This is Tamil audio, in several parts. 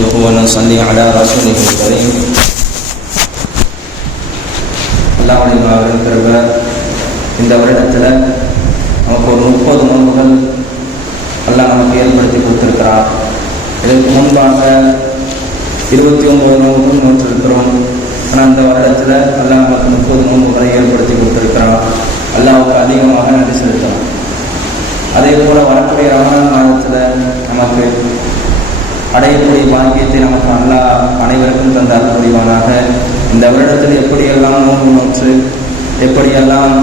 نحمده ونصلي على رسوله الكريم. அல்லாஹ்வுடைய இந்த வருடத்தில் நமக்கு ஒரு 30 நோன்புகள் அல்லாஹ் நமக்கு ஏற்படுத்தி கொடுத்திருக்கிறார். இதற்கு முன்பாக 29 நோன்புகள் நோற்றிருக்கிறோம். ஆனால் அந்த வருடத்தில் அல்லாஹ் நமக்கு 30 நோன்புகளை ஏற்படுத்தி கொடுத்திருக்கிறார். அல்லாஹ்வுக்கு அதிகமாக நன்றி செலுத்தலாம். அதே போல் வரக்கூடிய ரமலான் மாதத்தில் நமக்கு அடையக்கூடிய பாக்கியத்தை நமக்கு அல்லாஹ் அனைவருக்கும் தந்தார் புரிவானாக. இந்த வருடத்தில் எப்படியெல்லாம் நோன்பு நோற்று எப்படியெல்லாம்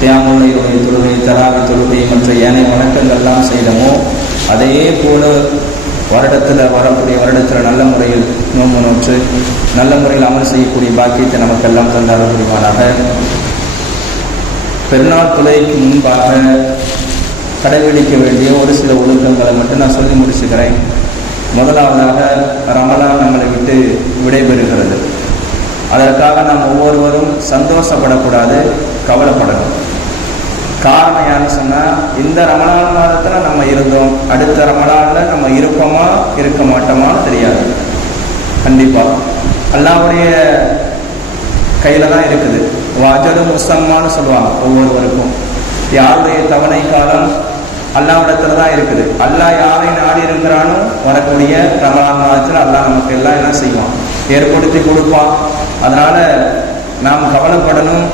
தியாமுல்லையுடைய தொழுகை, தராவி தொழுகை மற்ற ஏனைய வணக்கங்கள்லாம் செய்தமோ அதே போல வரக்கூடிய வருடத்தில் நல்ல முறையில் நோன்பு நோற்று நல்ல முறையில் அமல் செய்யக்கூடிய பாக்கியத்தை நமக்கெல்லாம் தந்தார் புரிவானாக. பெருநாள் தொழுகைக்கு முன்பாக கடைபிடிக்க வேண்டிய ஒரு சில ஒழுக்கங்களை மட்டும் நான் சொல்லி முடிச்சுக்கிறேன். முதலாவதாக, ரமலான் நம்மளை விட்டு விடைபெறுகிறது. அதற்காக நாம் ஒவ்வொருவரும் சந்தோஷப்படக்கூடாது, கவலைப்படணும். காரணம் யான்னு சொன்னால், இந்த ரமலான் மாதத்தில் நம்ம இருந்தோம், அடுத்த ரமலானில் நம்ம இருப்போமா இருக்க மாட்டோமான்னு தெரியாது. கண்டிப்பாக அல்லாஹ்வுடைய கையில் தான் இருக்குது. வாஜலு முசம்மான்னு சொல்லுவாங்க. ஒவ்வொருவருக்கும் யாருடைய தவணை காலம் அல்லாஹ்விடத்துல தான் இருக்குது. அல்லாஹ் யாரை நாடி இருக்கிறானோ வரக்கூடிய ரமலான் மாதத்தில் அல்லாஹ் நமக்கு எல்லாம் என்ன செய்வான், ஏற்படுத்தி கொடுப்பான். அதனால நாம் கவலைப்படணும்.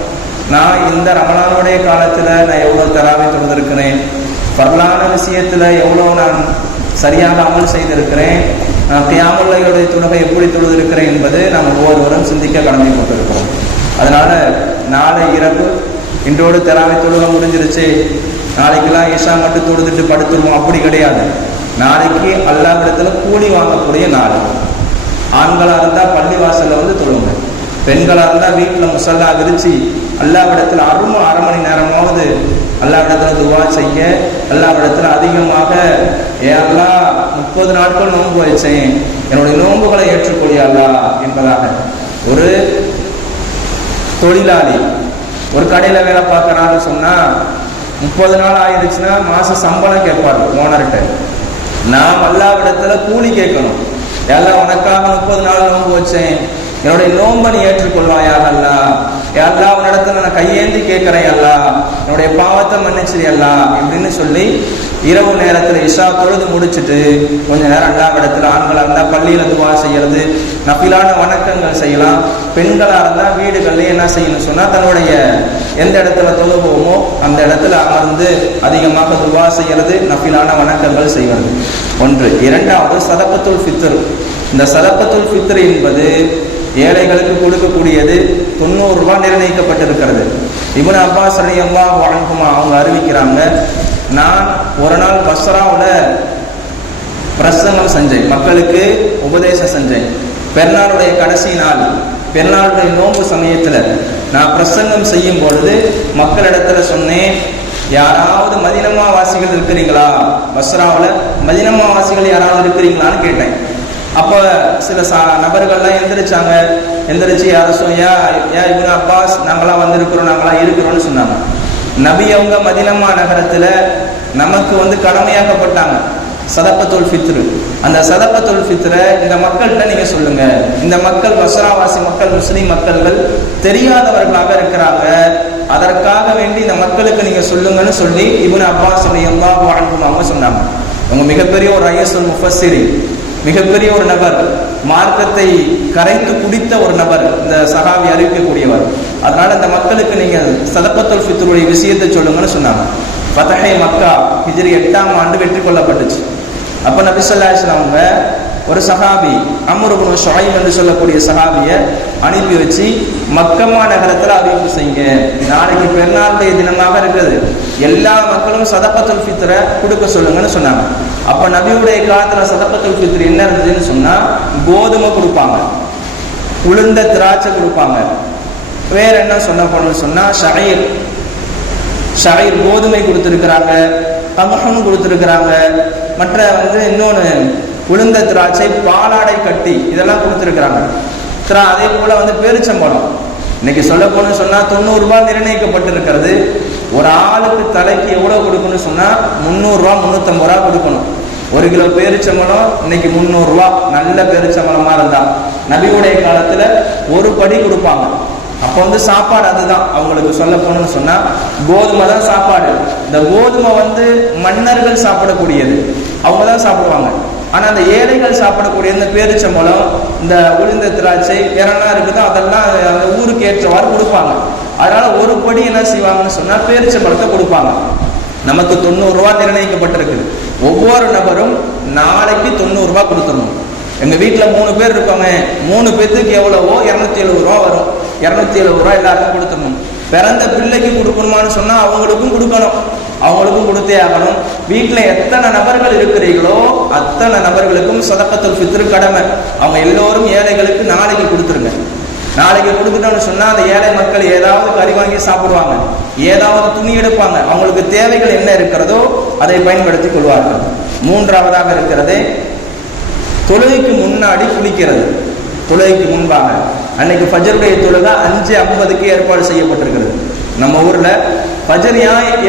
நான் இந்த ரமலானுடைய காலத்தில் நான் எவ்வளோ தராவி தொழுதிருக்கிறேன், பரலான விஷயத்தில் எவ்வளோ நான் சரியாக அமல் செய்திருக்கிறேன், நான் தியாமுல்லையுடைய தொழுகை எப்படி தொழுதிருக்கிறேன் என்பது நாம் ஒவ்வொருவரும் சிந்திக்க கடமைப்பட்டிருக்கிறோம். அதனால நாளை இரவு இன்றோடு தராவி தொழுகை முடிஞ்சிருச்சு, நாளைக்கெல்லாம் ஈஷா மட்டும் தொழுதுட்டு படுத்துருவோம், அப்படி கிடையாது. நாளைக்கு அல்லாஹ்விடத்துல கூலி வாங்கக்கூடிய நாள். ஆண்களாக இருந்தால் பள்ளி வாசலில் வந்து தொழுங்க, பெண்களாக இருந்தால் வீட்டில் முசல்லா விரிச்சு அல்லாஹ்விடத்தில் அரை மணி நேரமாவது அல்லாஹ்விடத்தில் துவா செய்ய, அல்லாஹ்விடத்தில் அதிகமாக அல்லாஹ் 30 நாட்கள் நோன்பு வச்சேன், என்னுடைய நோன்புகளை ஏற்றுக்கொள்ள அல்லாஹ் என்பதாக. ஒரு தொழிலாளி ஒரு கடையில் வேலை பார்க்கறான்னு சொன்னால் 30 நாள் ஆயிடுச்சுன்னா மாச சம்பளம் கேட்பாரு ஓனர்கிட்ட. நாம் அல்லாஹ்விடத்துல கூலி கேட்கணும். எல்லாம் உனக்காக 30 நாள் நோன்பு வச்சேன், என்னுடைய நோன்பை நீ ஏற்றுக்கொள்வாயா அல்லாஹ், எல்லாம் உன்னிடத்துல நான் கையேந்தி கேட்கிறேன் அல்லாஹ், என்னுடைய பாவத்தை மன்னிச்சிரு அல்லாஹ் இப்படின்னு சொல்லி இரவு நேரத்தில் இஷா தொழுது முடிச்சுட்டு கொஞ்ச நேரம் அல்லாஹ்விடத்துல, ஆண்களாக இருந்தால் பள்ளியில துவா செய்யறது, நஃபிலான வணக்கங்கள் செய்யலாம். பெண்களாக இருந்தால் வீடுகள்லேயே என்ன செய்யணும் சொன்னால், தன்னுடைய எந்த இடத்துல தொழுவோமோ அந்த இடத்துல அமர்ந்து அதிகமாக துவா செய்யறது, நஃபிலான வணக்கங்கள் செய்வது ஒன்று. இரண்டாவது, சதகத்துல் ஃபித்ர். இந்த சதகத்துல் ஃபித்ர் என்பது ஏழைகளுக்கு கொடுக்கக்கூடியது. 90 ரூபாய் நிர்ணயிக்கப்பட்டிருக்கிறது. இப்னு அப்பாஸ் ரலியல்லாஹு அன்ஹுமா அவங்க அறிவிக்கிறாங்க, நான் ஒரு நாள் பஸ்ராவில் பிரசங்கம் செஞ்சேன், மக்களுக்கு உபதேசம் செஞ்சேன். பெருநாளுடைய கடைசி நாள், பெருநாளுடைய நோன்பு சமயத்தில் நான் பிரசங்கம் செய்யும் பொழுது மக்களிடத்துல சொன்னேன், யாராவது மதீனா வாசிகள் இருக்கிறீங்களா, பஸ்ராவில் மதீனா வாசிகள் யாராவது இருக்கிறீங்களான்னு கேட்டேன். அப்போ சில நபர்கள்லாம் எந்திரிச்சு யா இப்னு அப்பாஸ் நாங்களாம் வந்திருக்கிறோம், நாங்களாம் இருக்கிறோம்னு சொன்னாங்க. நபி அவங்க மதீனா நகரத்தில் நமக்கு கடமையாக்கப்பட்டாங்க சதகத்துல் ஃபித்ர். அந்த சதகத்துல் ஃபித்ரை இந்த மக்கள்கிட்ட நீங்க சொல்லுங்க. இந்த மக்கள் பஸ்ராவாசி மக்கள், முஸ்லிம் மக்கள்கள் தெரியாதவர்களாக இருக்கிறாங்க, அதற்காக வேண்டி இந்த மக்களுக்கு நீங்க சொல்லுங்கன்னு சொல்லி இப்னு அப்பாஸ் ரலியல்லாஹு அன்ஹு அவங்க சொன்னாங்க. அவங்க மிகப்பெரிய ஒரு ரயீசுல் முஃபஸ்ஸிரின், மிகப்பெரிய ஒரு நபர், மார்க்கத்தை கரைத்து குடித்த ஒரு நபர் இந்த சஹாபி அறிவிக்கக்கூடியவர். அதனால இந்த மக்களுக்கு நீங்க சதகத்துல் ஃபித்ருடைய விஷயத்தை சொல்லுங்கன்னு சொன்னாங்க. ஃபதஹே மக்கா ஹிஜ்ரி 8ஆம் ஆண்டு வெற்றி கொள்ளப்பட்டுச்சு. அப்ப நபி ஸல்லல்லாஹு அலைஹி வஸல்லம் அவங்க ஒரு சஹாபி அம்ர் இப்னு ஷுஐப் என்று சொல்லக்கூடிய சஹாபியை அனுப்பி வச்சு மக்கமா நகரத்தில் அறிவிப்பு செய்யுங்க, நாளைக்கு பெருநாளுடைய தினமாக இருக்குது, எல்லா மக்களும் சதகத்துல் ஃபித்ரை கொடுக்க சொல்லுங்கன்னு சொன்னாங்க. அப்ப நபியுடைய காலத்துல சதகத்துல் ஃபித்ர் என்ன இருந்ததுன்னு சொன்னா, கோதுமை கொடுப்பாங்க, உளுந்த திராட்சை கொடுப்பாங்க, வேற என்ன சொன்னா ஷயீர் கோதுமை கொடுத்துருக்கிறாங்க, கமஹன் கொடுத்துருக்கிறாங்க, மற்ற இன்னொன்று உளுந்த திராட்சை, பாலாடை கட்டி இதெல்லாம் கொடுத்துருக்கிறாங்க. அதே போல பேரிச்சம்பழம் இன்னைக்கு சொல்ல போன்னு சொன்னா 90 ரூபாய் நிர்ணயிக்கப்பட்டிருக்கிறது. ஒரு ஆளுக்கு தலைக்கு எவ்வளவு கொடுக்கணும்னு சொன்னா 300 ரூபாய் 350 ரூபாய் கொடுக்கணும். 1 கிலோ பேரிச்சம்பழம் இன்னைக்கு 300 ரூபா. நல்ல பேரிச்சம்பழமா இருந்தா நபியுடைய காலத்துல ஒரு படி கொடுப்பாங்க. அப்போ சாப்பாடு அதுதான். அவங்களுக்கு சொல்ல போனோம்னு சொன்னா கோதுமை தான் சாப்பாடு. இந்த கோதுமை மன்னர்கள் சாப்பிடக்கூடியது, அவங்க தான் சாப்பிடுவாங்க. ஆனா அந்த ஏழைகள் சாப்பிடக்கூடிய இந்த பேரிச்சம்பழம், இந்த உளுந்த திராட்சை வேறெல்லாம் இருக்குதோ அதெல்லாம் அந்த ஊருக்கு ஏற்றவாறு கொடுப்பாங்க. அதனால ஒரு படி என்ன செய்வாங்கன்னு சொன்னா பேரிச்சம்பழத்தை கொடுப்பாங்க. நமக்கு 90 ரூபா நிர்ணயிக்கப்பட்டிருக்குது. ஒவ்வொரு நபரும் நாளைக்கு 90 ரூபாய் கொடுத்துடணும். எங்க வீட்டுல 3 பேர் இருப்பாங்க, 3 பேத்துக்கு எவ்வளவோ 270 ரூபா வரும். 270 ரூபாய் எல்லாருக்கும் கொடுத்துடணும். பிறந்த பிள்ளைக்கு கொடுக்கணுமான்னு சொன்னா அவங்களுக்கும் கொடுக்கணும், அவங்களுக்கும் கொடுத்தே ஆகணும். வீட்டுல எத்தனை நபர்கள் இருக்கிறீர்களோ அத்தனை நபர்களுக்கும் சதகத்துல் ஃபித்ர் கடமை. அவங்க எல்லோரும் ஏழைகளுக்கு நாளைக்கு கொடுத்துருங்க. நாளைக்கு கொடுத்துட்டோம்னு சொன்னா அந்த ஏழை மக்கள் ஏதாவது கறி வாங்கி சாப்பிடுவாங்க, ஏதாவது துணி எடுப்பாங்க. அவங்களுக்கு தேவைகள் என்ன இருக்கிறதோ அதை பயன்படுத்தி கொள்வார்கள். 3ஆவதாக இருக்கிறது தொழுகைக்கு முன்னாடி குளிக்கிறது. தொழுகைக்கு முன்பாக அன்னைக்கு ஃபஜ்ருடைய தொழுகை 5:50க்கு ஏற்பாடு செய்யப்பட்டிருக்கிறது. நம்ம ஊர்ல ஃபஜ்ர்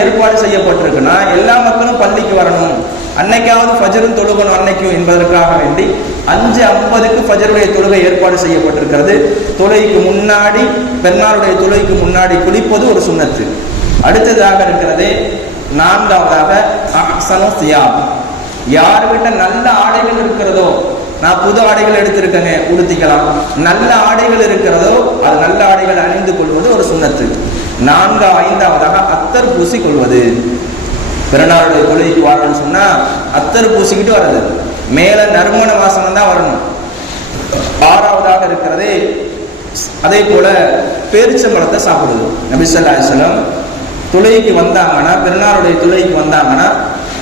ஏற்பாடு செய்யப்பட்டிருக்குன்னா எல்லா மக்களும் பள்ளிக்கு வரணும், அன்னைக்காவது ஃபஜ்ரும் தொழுகணும் அன்னைக்கும் என்பதற்காக வேண்டி 5:50க்கு ஃபஜ்ருடைய தொழுகை ஏற்பாடு செய்யப்பட்டிருக்கிறது. தொழுகைக்கு முன்னாடி, பெருநாளுடைய தொழுகைக்கு முன்னாடி குளிப்பது ஒரு சுன்னத்து. அடுத்ததாக இருக்கிறது 4ஆவதாக அஹ்ஸனு சியாப். யாருக்கிட்ட நல்ல ஆடைகள் இருக்கிறதோ, நான் புது ஆடைகள் எடுத்திருக்கேங்க உடுத்திக்கலாம், நல்ல ஆடைகள் இருக்கிறதோ அது நல்ல ஆடைகள் அணிந்து கொள்வது ஒரு சுன்னத்து. 5ஆவதாக அத்தர் பூசி கொள்வது. பிறநாளுடைய தொழுகைக்கு வரணும்னு சொன்னா அத்தர் பூசிக்கிட்டு வர்றது, மேல நறுமண வாசனம் தான் வரணும். 6ஆவதாக இருக்கிறது அதே போல பேரிச்சம்பழத்தை சாப்பிடுது. நபி ஸல்லல்லாஹு அலைஹி வஸல்லம் தொழுகைக்கு வந்தாங்கன்னா, பிறநாளுடைய தொழுகைக்கு வந்தாங்கன்னா,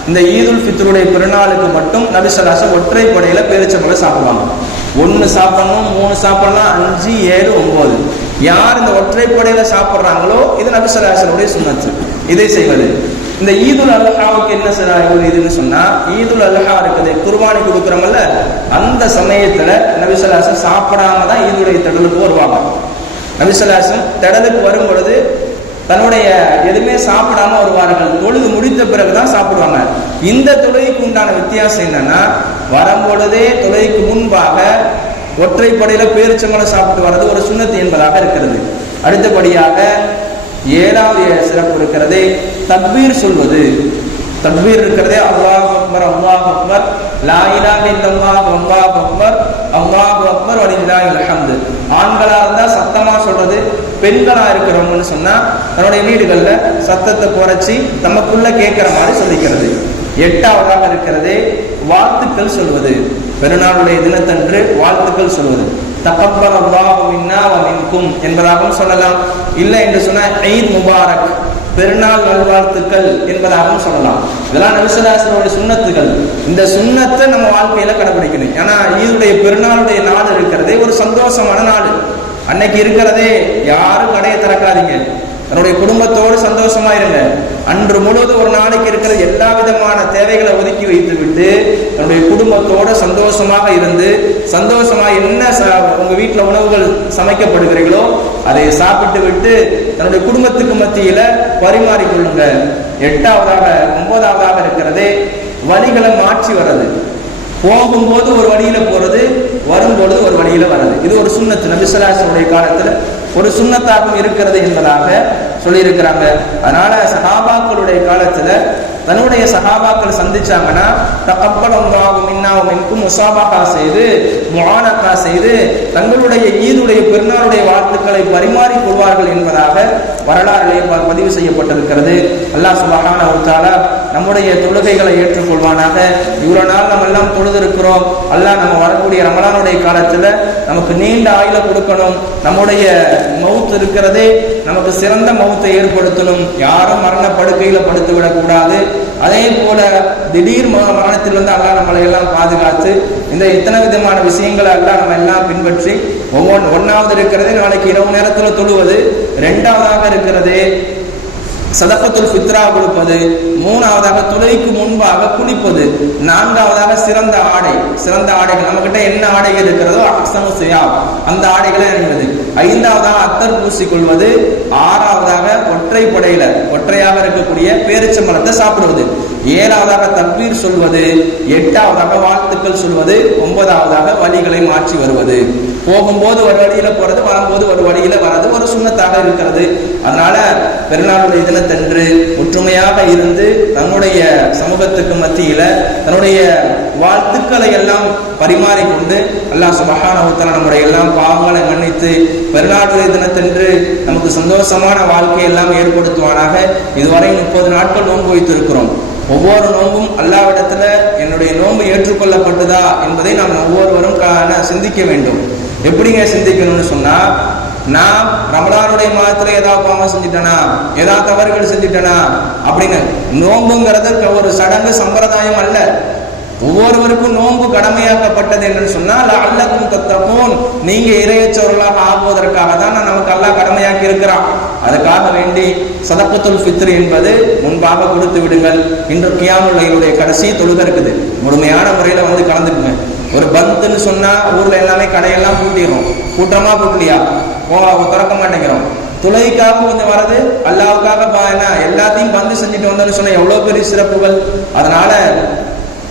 இந்த ஈதுல் ஃபித்ருடைய பிறநாளுக்கு மட்டும் நபி ஸல்லல்லாஹு அலைஹி வஸல்லம் ஒற்றை படையில பேரிச்சம்பழம் சாப்பிடுவாங்க. 1 சாப்பிடணும், 3 சாப்பிடலாம், 5, 7, 9. யார் இந்த ஒற்றைப்படையில சாப்பிட்றாங்களோ இது நபி ஸல்லல்லாஹு அலைஹி வஸல்லம் சுன்னத்து, இதை செய்வது. இந்த ஈதுல் அல்ஹாவுக்கு என்ன ஒரு இதுன்னு சொன்னா, ஈதுல் அல்ஹா இருக்குது, குர்பானி கொடுக்குறோம்ல, அந்த சமயத்துல நபி ஸல்லல்லாஹு அலைஹி வஸல்லம் சாப்பிடாம தான் ஈதுடைய திடலுக்கு வருவாங்க. நபி ஸல்லல்லாஹு அலைஹி வஸல்லம் திடலுக்கு வரும் பொழுது தன்னுடைய எதுவுமே சாப்பிடாம வருவார்கள். தொழுது முடித்த பிறகுதான் சாப்பிடுவாங்க. இந்த தொழுகைக்கு உண்டான வித்தியாசம் என்னன்னா, வரும்பொழுதே தொழுகைக்கு முன்பாக ஒற்றைப்படையில பேரிச்சம்பழம் சாப்பிட்டு வர்றது ஒரு சுன்னத்து என்பதாக இருக்கிறது. அடுத்தபடியாக 7வது சிறப்பு இருக்கிறது தக்பீர் சொல்வது. தக்பீர் இருக்கிறதே அல்லாஹ் அக்பர் அல்லாஹ் அக்பர் லா இலாஹ இல்லல்லாஹ் அல்லாஹ் அக்பர் அல்லாஹ் அக்பர் வலில்லாஹில் ஹம்து. ஆண்களா இருந்தா சத்தமா சொல்றது, பெண்களா இருக்கிறவங்கன்னு சொன்னா தன்னுடைய வீடுகள்ல சத்தத்தை குறைச்சி தமக்குள்ள கேட்கிற மாதிரி சொல்லிக்கிறது. 8ஆவதாக இருக்கிறது வாழ்த்துக்கள் சொல்வது. பெருநாளுடைய தினத்தன்று வாழ்த்துக்கள் சொல்வது. தகப்பல் அல்லாஹு மின்னா வ மின்கும் என்பதாகவும் சொல்லலாம். இல்லை என்று சொன்னா ஈத் முபாரக், பெருநாள் நல்வாழ்த்துக்கள் என்பதாகவும் சொல்லலாம். இதெல்லாம் நபி ஸல்லல்லாஹு அலைஹி வஸல்லம் சுன்னத்துகள். இந்த சுன்னத்தை நம்ம வாழ்க்கையில கடைபிடிக்கணும். ஏன்னா ஈதுடைய பெருநாளுடைய நாள் இருக்கிறதே ஒரு சந்தோஷமான நாள். அன்னைக்கு இருக்கிறதே யாரும் கடையை திறக்காதீங்க, தன்னுடைய குடும்பத்தோடு சந்தோஷமா இருங்க. அன்று முழுவதும் ஒரு நாளைக்கு இருக்கிற எல்லா விதமான தேவைகளை ஒதுக்கி வைத்து விட்டு தன்னுடைய குடும்பத்தோட சந்தோஷமாக இருந்து, சந்தோஷமா என்ன உங்க வீட்டுல உணவுகள் சமைக்கப்படுகிறீர்களோ அதை சாப்பிட்டு விட்டு தன்னுடைய குடும்பத்துக்கு மத்தியில பரிமாறிக்கொள்ளுங்க. 8ஆவதாக 9ஆவதாக இருக்கிறது வழிகளை மாற்றி வர்றது. போகும்போது ஒரு வழியில போறது, வரும்பொழுது ஒரு வழியில வர்றது. இது ஒரு சுன்னத்து, நபி ஸல்லல்லாஹு அலைஹி வஸல்லம் காலத்துல ஒரு சுன்னத்தாகவும் இருக்கிறது என்பதாக சொல்லியிருக்கிறாங்க. அதனால சஹாபாக்களுடைய காலத்துல தன்னுடைய சஹாபாக்கள் சந்திச்சாங்கன்னா தகப்பல் அல்லாஹு மின்னா வ மின்கும் முஸாபஹா செய்து, முஆனகா செய்து தங்களுடைய ஈதுடைய பெருநாளுடைய வாழ்த்துக்களை பரிமாறிக் கொள்வார்கள் என்பதாக வரலாற்றிலே பதிவு செய்யப்பட்டிருக்கிறது. அல்லாஹ் சுப்ஹானஹு வ தஆலா நம்முடைய தொழுகைகளை ஏற்றுக்கொள்வானாக. இவ்வளவு நாள் நம்ம எல்லாம் தொழுதிருக்கிறோம். அல்லாஹ் நம்ம வரக்கூடிய ரமலானுடைய காலத்துல நமக்கு நீண்ட ஆயுள கொடுக்கணும். நம்முடைய மவுத் இருக்கிறதே நமக்கு சிறந்த மவுத்தை ஏற்படுத்தணும். யாரும் மரண படுக்கையில படுத்து விடக்கூடாது. அதே போல திடீர் மரணத்திலிருந்து அல்லாஹ் நம்மளை எல்லாம் பாதுகாத்து இந்த இத்தனை விதமான விஷயங்களை எல்லாம் நம்ம எல்லாம் பின்பற்றி ஒன்றாவது இருக்கிறது நாளைக்கு இரவு நேரத்தில் தொழுவது. 2ஆவதாக இருக்கிறது சதகத்துல் ஃபித்ரா கொடுப்பது, மூணாவதாக தொழுகைக்கு முன்பாக குளிப்பது, நான்காவதாக சிறந்த ஆடைகள் நம்ம கிட்ட என்ன ஆடைகள் இருக்கிறதோ அஹ்சனு சியாப் அந்த ஆடைகளை அணிவது, ஐந்தாவதாக அத்தர் பூசிக்கொள்வது, ஆறாவதாக ஒற்றையாக இருக்கக்கூடிய பேரிச்சம்பழத்தை சாப்பிடுவது, ஏழாவதாக தக்பீர் சொல்வது, எட்டாவதாக வாழ்த்துக்கள் சொல்வது, ஒன்பதாவதாக வழிகளை மாற்றி வருவது. போகும்போது ஒரு வழியில போறது, வரும்போது ஒரு வழியில வர்றது ஒரு சுன்னத்தாக இருக்கிறது. அதனால பெருநாளுடைய தினத்தன்று ஒற்றுமையாக இருந்து தன்னுடைய சமூகத்துக்கு மத்தியில தன்னுடைய வாழ்த்துக்களை எல்லாம் பரிமாறிக்கொண்டு அல்லாஹ் சுப்ஹானஹு வ தஆலா நம்முடைய எல்லாம் பாவங்களை மன்னித்து பெருநாளுடைய தினத்தன்று நமக்கு சந்தோஷமான வாழ்க்கையை எல்லாம் ஏற்படுத்துவானாக. இதுவரை 30 நாட்கள் நோன்பு வைத்திருக்கிறோம். ஒவ்வொரு நோன்பும் அல்லாஹ்விடத்துல என்னுடைய நோன்பு ஏற்றுக்கொள்ளப்பட்டதா என்பதை நாம் ஒவ்வொருவரும் சிந்திக்க வேண்டும். எப்படிங்க சிந்திக்கணும்னு சொன்னா, நான் ரமலானுடைய மாதத்துல ஏதாவது பாவம் செஞ்சுட்டேனா, ஏதாவது தவறுகள் செஞ்சுட்டேனா அப்படின்னு, நோன்புங்கிறது ஒரு சடங்கு சம்பிரதாயம் அல்ல. ஒவ்வொருவருக்கும் நோன்பு கடமையாக்கப்பட்டது என்று சொன்னால் அல்லக்கும் தத்தகூன், நீங்க இறையற்றவர்களாக ஆகுவதற்காக தான் நமக்கு அல்லாஹ் கடமையாக்கி இருக்கிறான். அதுக்காக வேண்டி சதகத்துல் ஃபித்ர் என்பது முன்பாக கொடுத்து விடுங்கள். இன்று கியாமுல் லைலுடைய கடைசி தொழுகை இருக்குது, முழுமையான முறையில வந்து கலந்துக்குங்க. ஒரு பந்துன்னு சொன்னா ஊர்ல எல்லாமே கடையெல்லாம் பூட்டிடுறோம், கூட்டமா பூட்டலையா திறக்க மாட்டேங்கிறோம். தொழுகைக்காக கொஞ்சம் வரது, அல்லாவுக்காக எல்லாத்தையும் பந்து செஞ்சுட்டு வந்தோம்னு சொன்னா எவ்வளவு பெரிய சிறப்புகள். அதனால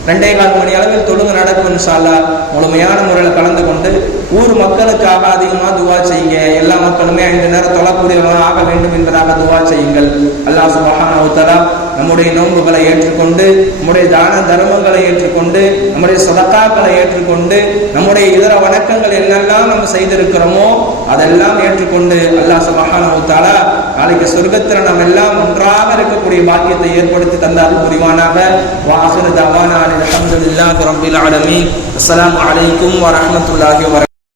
2.25 மணி அளவில் தொழுகை நடக்கும் இன்ஷா அல்லாஹ். முழுமையான முறையில் கலந்து கொண்டு ஊர் மக்களுக்காக அதிகமாக துவா செய்யுங்க. எல்லா மக்களுமே 5 நேரம் தொழக்கூடியவர்களாக ஆக வேண்டும் என்பதாக துவா செய்யுங்கள். அல்லாஹ் சுப்ஹானஹு வ தஆலா நம்முடைய நோன்புகளை ஏற்றுக்கொண்டு, நம்முடைய தான தர்மங்களை ஏற்றுக்கொண்டு, நம்முடைய சதகாக்களை ஏற்றுக்கொண்டு, நம்முடைய இதர வணக்கங்கள் என்னெல்லாம் நம்ம செய்திருக்கிறோமோ அதெல்லாம் ஏற்றுக்கொண்டு அல்லாஹ் சுப்ஹானஹு வ தஆலா நாளைக்கு சொர்க்கத்தில் நம்ம எல்லாம் ஒன்றாக இருக்கக்கூடிய பாக்கியத்தை ஏற்படுத்தி தந்தால் புரிவானாக. வஆகிரு தஅவானா அல்ஹம்துலில்லாஹி ரப்பில் ஆலமீன். அஸ்ஸலாமு அலைக்கும் வரஹ்மத்துல்லாஹி வபரகாத்துஹு.